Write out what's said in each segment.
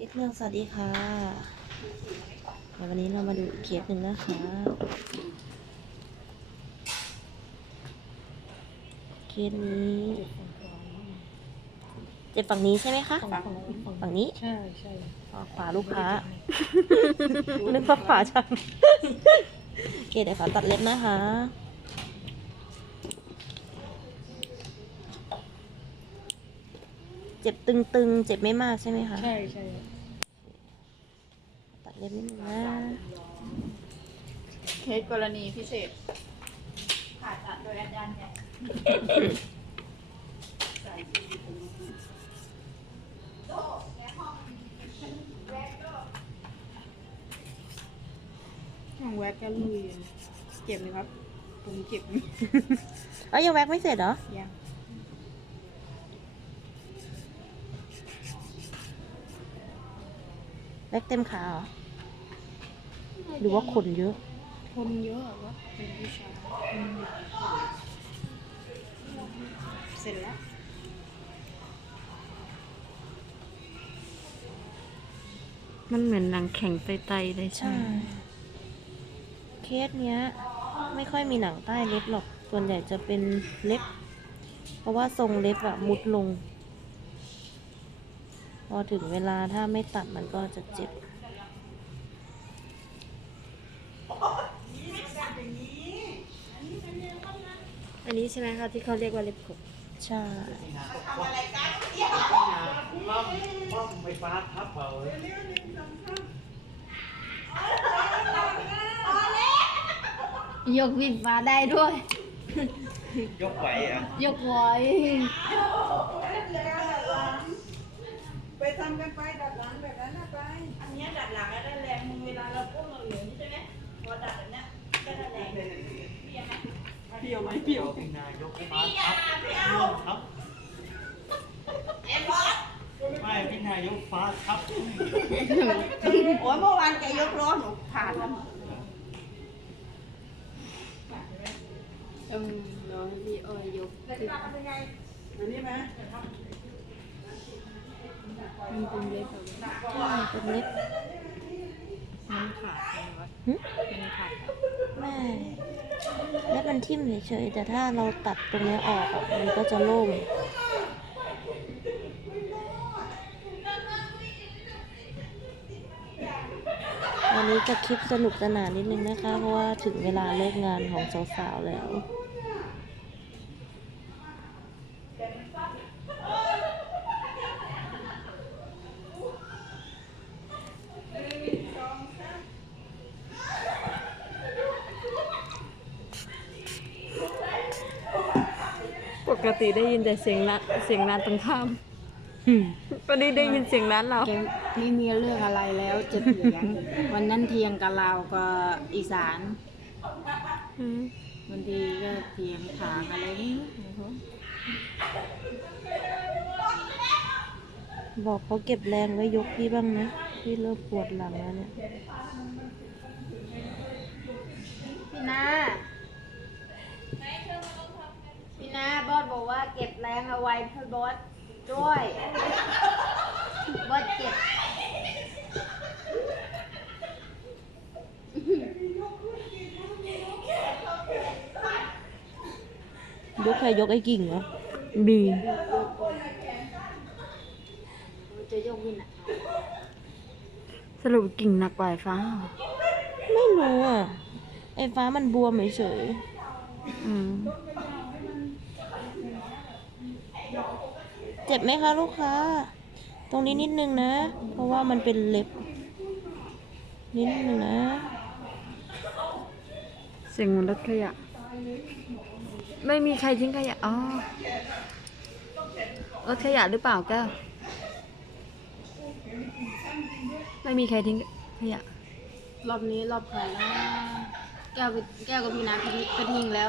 นิดนึงสวัสดีค่ะเดี๋ยววันนี้เรามาดูอีกเคสหนึ่งนะคะเคสนี้เจ็บฝั่งนี้ใช่ไหมคะฝั่งนี้ใช่ใช่อ๋อขวาลูกค้านึกว่าขวาฉันโอเคเดี๋ยวขอตัดเล็บนะคะ เจ็บตึงๆ เจ็บไม่มากใช่ไหมคะ ใช่ใช่ตัดเล็บนิดนึงนะเคสกรณีพิเศษผ่าตัดโดยอาจารย์เนี่ยห้องแวกก็ลุยเจ็บไหมครับ ผมเจ็บไหมเอ้ยยังแว็กไม่เสร็จเหรอ ยัง แว็กเต็มขาเหรอหรือว่าขนเยอะ คนเยอะอะวะเป็นวิชาเสร็จแล้ว มันเหมือนหนังแข็งไตๆเลยใช่ใช่ไหมเคสเนี้ย ไม่ค่อยมีหนังใต้เล็บหรอก ส่วนใหญ่จะเป็นเล็บ เพราะว่าทรงเล็บอะมุดลงพ อถึงเวลาถ้าไม่ตัดมันก็จะเจ็บ อันนี้ใช่ไหมคะที่เขาเรียกว่าเล็บขบใช่ล่อมล่อมไฟฟ้าทับเบาเลยยกวิดมาได้ด้วย ยกไหวอะ ยกไว้ไป ทำกันไปดัดหลังแบบนั้นนะไป อันเนี้ยดัดหลังแล้วได้แรงมึงเวลาเราก้มเราเหลืองใช่ไหมพอดัดแบบเนี้ยก็ได้แรงเปรี้ยวไหมเปรี้ยวพี่นายกฟ้าทับทับไม่พี่นายกฟ้าทับโอ้ยเมื่อวานแกยกล้อหนูผ่านแล้ว ต้องรอให้พี่อ้อยยกขึ้น อันนี้ไหม มันเป็นเล็บแบบว่า เป็นเล็บ มันขาดไหมวะหึ มันขาดไม่ แล้วมันทิ่มเฉยๆแต่ถ้าเราตัดตรงนี้ออกอะมันก็จะโล่งวันนี้จะคลิปสนุกสนานนิดนึงนะคะ เพราะว่าถึงเวลาเลิกงานของสาวๆแล้ว กติได้ยินแต่เสียงนัดเสียงนัดตรงข้ามวันนี้ได้ยินเสียงนัดเราแกไม่มีเรื่องอะไรแล้วจะเถียง วันนั้นเทียงกับเราวก็อีสานอืมบางทีก็เถียงถางอะไรไม่รู้บอกเขาเก็บแรงไว้ยกพี่บ้างนะพี่เริ่มปวดหลังแล้วเนี่ยพี่นา พี่นาบอสบอกว่าเก็บแรงเอาไว้ให้บอสด้วยบอสเก็บยกใครยกไอ้กิ่งเหรอบีจะยกวินอะสรุปกิ่งหนักกว่าไอ้ฟ้าเหรอไม่รู้อะ ไอ้ฟ้ามันบวมเฉยอืม เจ็บไหมคะลูกค้า ตรงนี้นิดนึงนะ เพราะว่ามันเป็นเล็บ นิดนึงนะ เสียงเหมือนรถขยะ ไม่มีใครทิ้งขยะ อ๋อ รถขยะหรือเปล่าแก้ว ไม่มีใครทิ้งขยะ รอบนี้รอบใครนะแก้วไปแก้วกับพี่นาพี่ก็ทิ้งแล้ว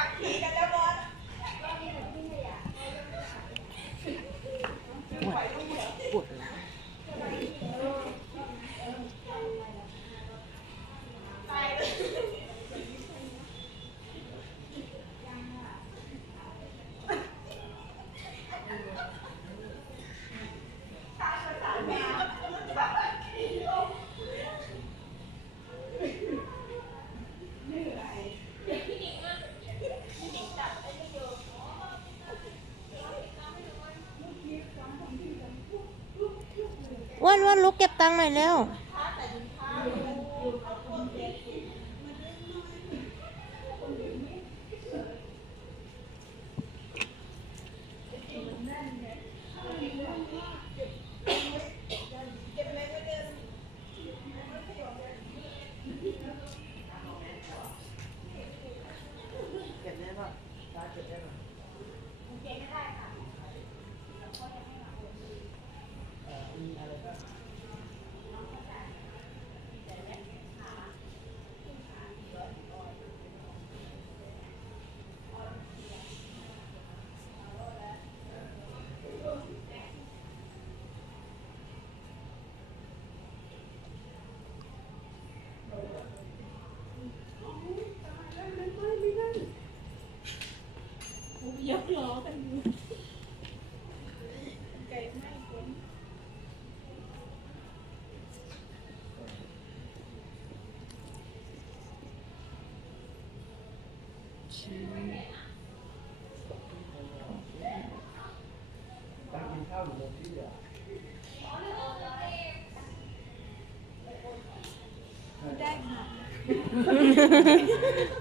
ตังค์หน่อยเร็ว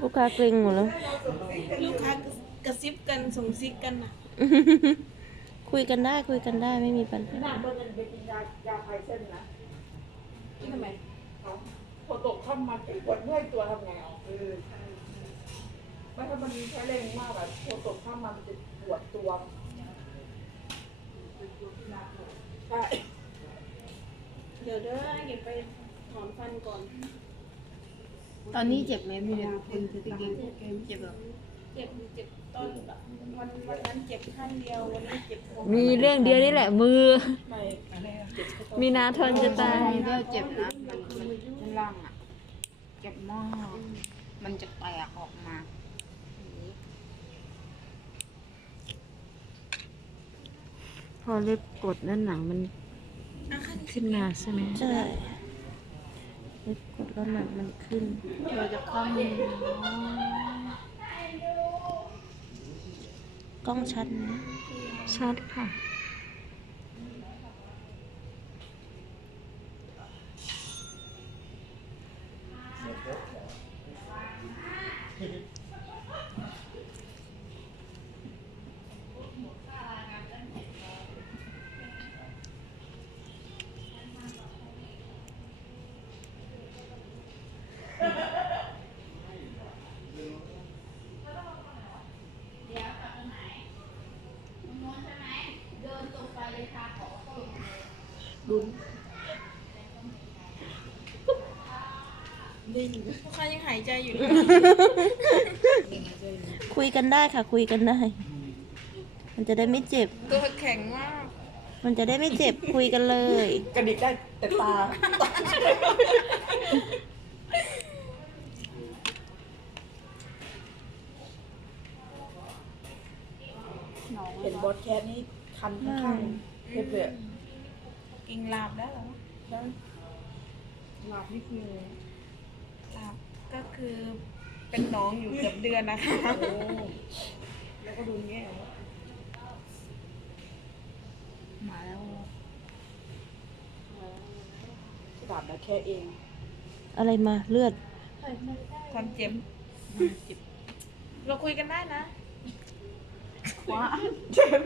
ลูกค้าเกรงหมดแล้ว ลูกค้ากระซิบกันส่งซิกกันอะ คุยกันได้คุยกันได้ไม่มีปัญหาหน้าเบอร์นั้นไปกินยายาคลายเส้นนะนี่ทำไมเอาพอตกค่ำมาปวดเมื่อยตัวทำไงเอาเออใช่ ไม่ถ้ามันใช้แรงมากแบบพอตกค่ำมามันจะปวดตัวใช่เดี๋ยวเด้อเก็บไปถอนฟันก่อน ตอนนี้เจ็บไหมพี่เด็กเป็นสติกเกอร์เจ็บหรอเจ็บเจ็บตอนแบบวันวันนั้นเจ็บข้างเดียววันนี้เจ็บมีเรื่องเดียวนี่แหละมือไม่อะไรอะเจ็บแค่ตอนมีนาทนจะตายเดียวเจ็บนะมันมันข้างล่างอะ เจ็บมาก มันจะแตกออกมา อเล็บกดด้านหนังมันขึ้นมาใช่ไหมใช่เล็บกดแล้วหนังมันขึ้นเราจะเข้ามือกล้องชัดไหมชัดค่ะ ลูกค้ายังหายใจอยู่คุยกันได้ค่ะ คุยกันได้ มันจะได้ไม่เจ็บ ตัวแข็งมากมันจะได้ไม่เจ็บคุยกันเลย กระดิกได้แต่ตา เห็นบอสแคทนี่คันข้างๆเพื่อกินลาบได้เหรอแล้วลาบนี่คือลาบ ก็คือเป็นน้องอยู่เกือบเดือนนะคะแล้วก็ดูแง่ว่ามาแล้วลาบแต่แค่เอง อะไรมาเลือด ความเจ็บเราคุยกันได้นะว้าเจ็บ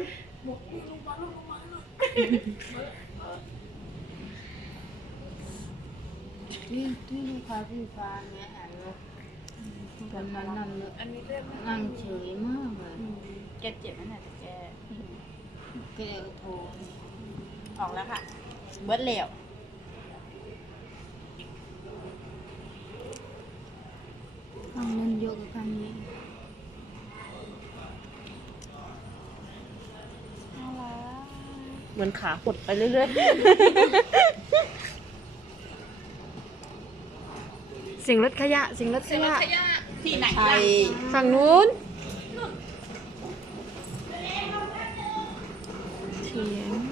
ที่ที่ลูกค้าพี่ฟ้าแม่แอนลูก ตอนนั้นนั่นเลยอันนี้เรื่องนั่งเฉยมากเลยแกเจ็บไหมเนี่ยแกแกก็โทรออกแล้วค่ะ เบิร์ดเหลวข้างนั้นเยอะกว่าข้างนี้เหมือนขาหดไปเรื่อยเสียงรถขยะเสียงรถขยะ ที่ไหนใช่ฝั่งนู้นเถียงๆ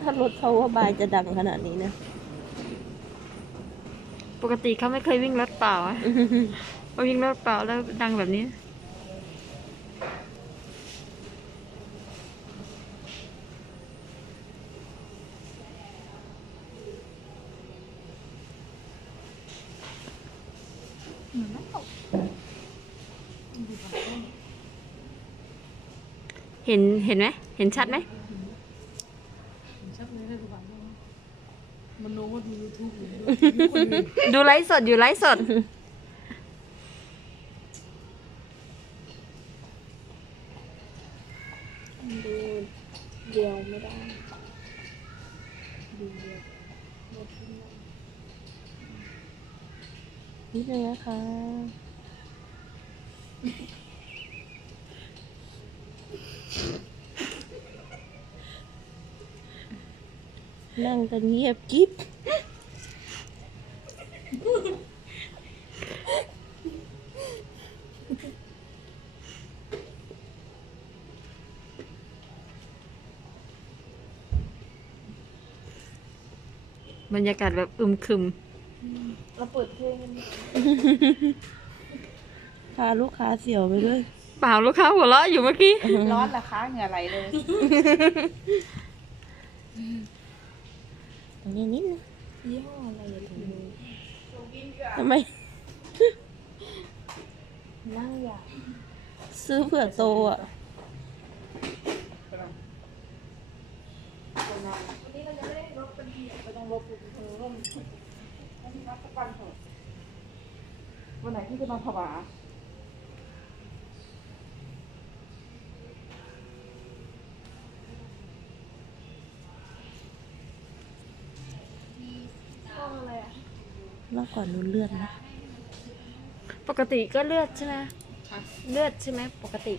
ถ้ารถเขาว่าบายจะดังขนาดนี้นะ ปกติเขาไม่เคยวิ่งรถเปล่าอะ พอวิ่งรถเปล่าแล้วดังแบบนี้ เห็นเห็นไหมเห็นชัดไหมมันรู้ว่าดูยูทูบอยู่ดูไลฟ์สดอยู่ไลฟ์สดดูเดียวไม่ได้ นิดนึงนะคะ นั่งกันเงียบกิ๊บบรรยากาศแบบอึมครึม เราเปิดเพลงกันพาลูกค้าเสียวไปด้วย เปล่าลูกค้าหัวเราะอยู่เมื่อกี้ ร้อนละคะเหงื่อไหลเลย ตรงนี้นิดนึงยี่ห้ออะไรอย่าถึงมือทำไม นั่งอยากซื้อเผื่อโตอะวันไหนที่จะนอนผวา รอบก่อนนู้นเลือดนะ ปกติก็เลือดใช่ไหมเลือดใช่ไหมปกติ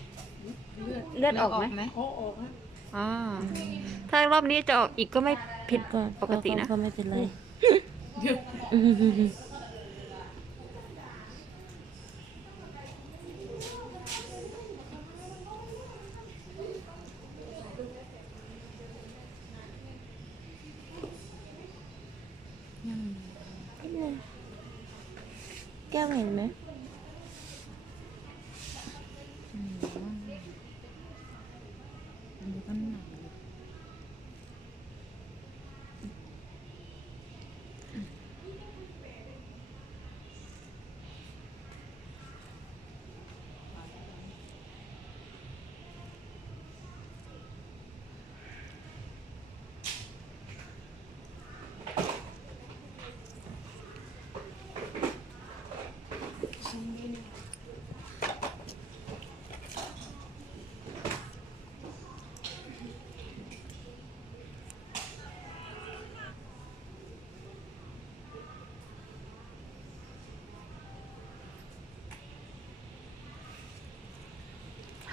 เลือดออกไหมเขาออกนะอ่าถ้ารอบนี้จะออกอีกก็ไม่ผิดก็ปกตินะ ก็ไม่เป็นไรแก้วเห็ นไห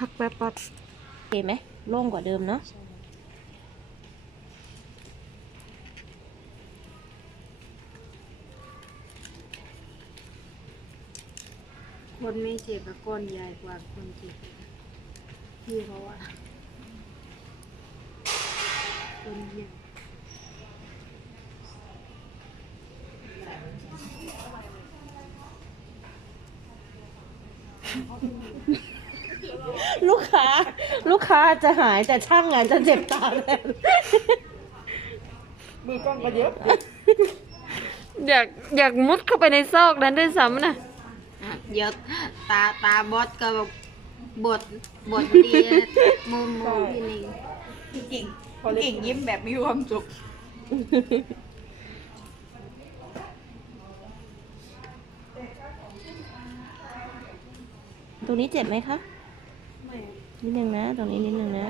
พักแป๊บปัดโอเคไหมโล่งกว่าเดิมเนาะคนไม่เจ็บกับก้นใหญ่กว่าคนเจ็บพี่เขาว่าคนใหญ่ลูก ค้า ลูกค้าจะหายแต่ช่างงานจะเจ็บตาแทนมือกล้องก็เยอะอยากอยากมุดเข้าไปในซอกนั้นด้วยซ้ำนะเยอะตาตาบอสก็แบบบทบทดีมุมมุมพี่นิงพี่กิ่งกิ่งยิ้มแบบมีความสุขตรงนี้เจ็บไหมคะ นิดนึงนะ ตรงนี้นิดนึงนะ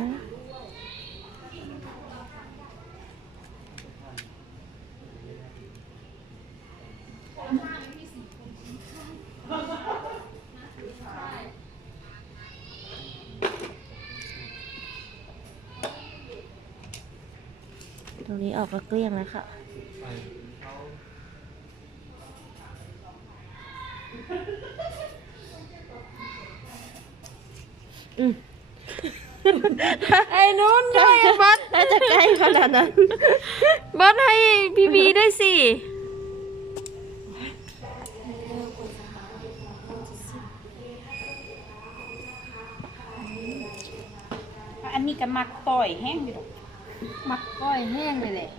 ตรงนี้ออกก็เกลี้ยงแล้วค่ะ ไอ้นู้นด้วยบอสน่าจะใกล้ขนาดนั้นบอสให้พี่บีด้วยสิอันนี้ก็มักต่อยแห้งอยู่ดมักต่อยแห้งเลยแหละ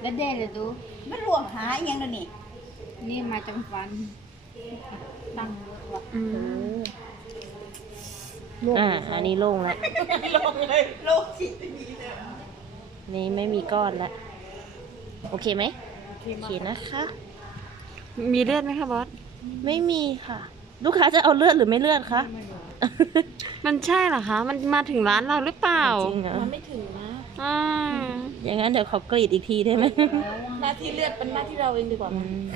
แล้วเด้เลยดูมันรวมหาอย่างนั้นนี่นี่มาจังฟันตั้งหัว อืมอ่าอันนี้โล่งแล้วลงเลยโลกจิตดีเลยนี่ไม่มีก้อนแล้วโอเคไหมโอเคนะคะ มีเลือดไหมคะบอส ไม่มีค่ะ ลูกค้าจะเอาเลือดหรือไม่เลือดคะมันใช่เหรอคะ มันมาถึงร้านเราหรือเปล่าจริงเหรอมันไม่ถึงนะอ่าอย่างนั้นเดี๋ยวขอกรีดอีกทีได้ไหม หน้าที่เลือดเป็นหน้าที่เราเองดีกว่า อืม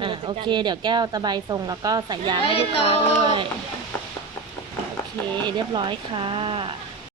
อ่าโอเค เดี๋ยวแก้วตะไบทรงแล้วก็ใส่ยางให้ลูกค้าด้วย โอเค เรียบร้อยค่ะ